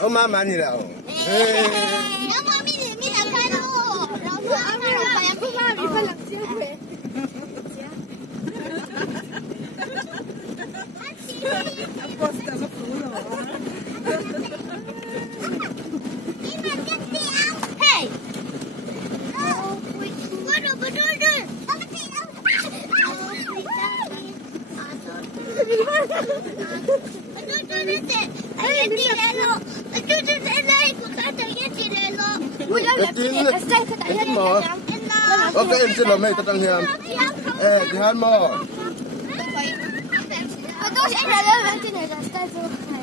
Ông má mà gì đâu. Ok, em xin lỗi mày, tao đang hiền. Ê, đi hát mò. Tôi sẽ ra lên trên này là stay for này.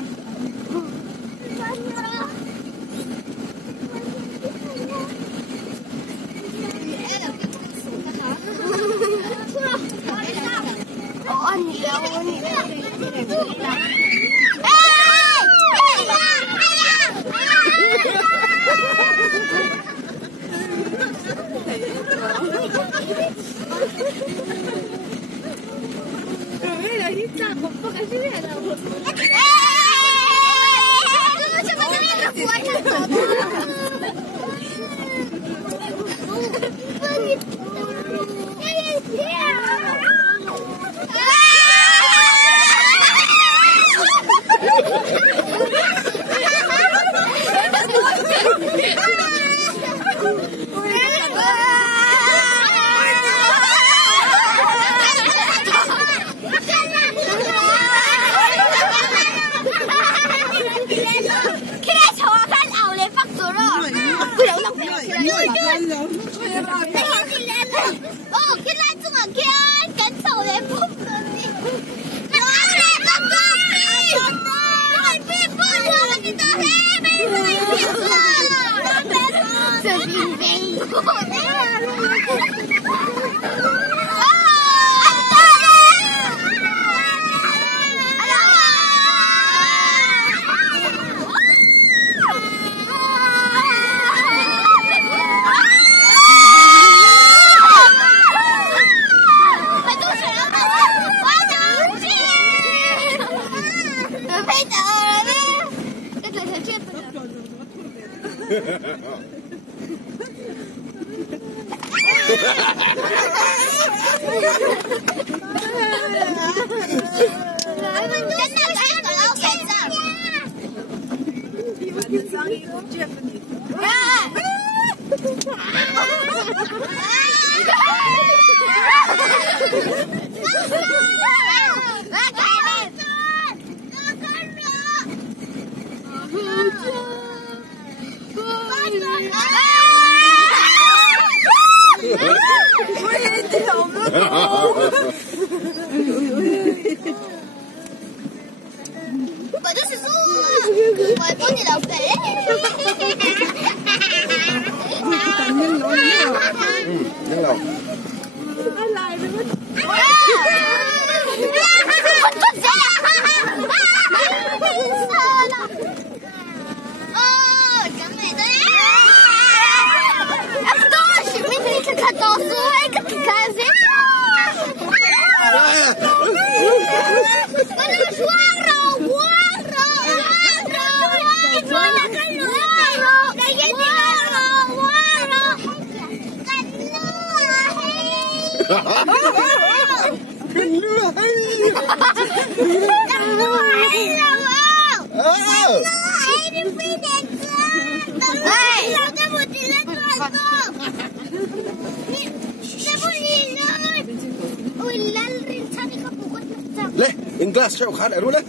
In glass siya ukhan ero le.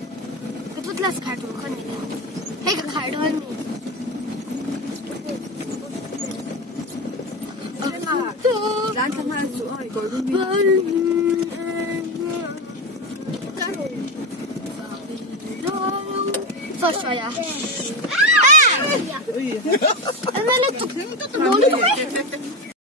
Katut glass card ukhan ni. Hey ka card hon ni. Dan sama su oi ko ru ni. So show ya. انا لا تقولي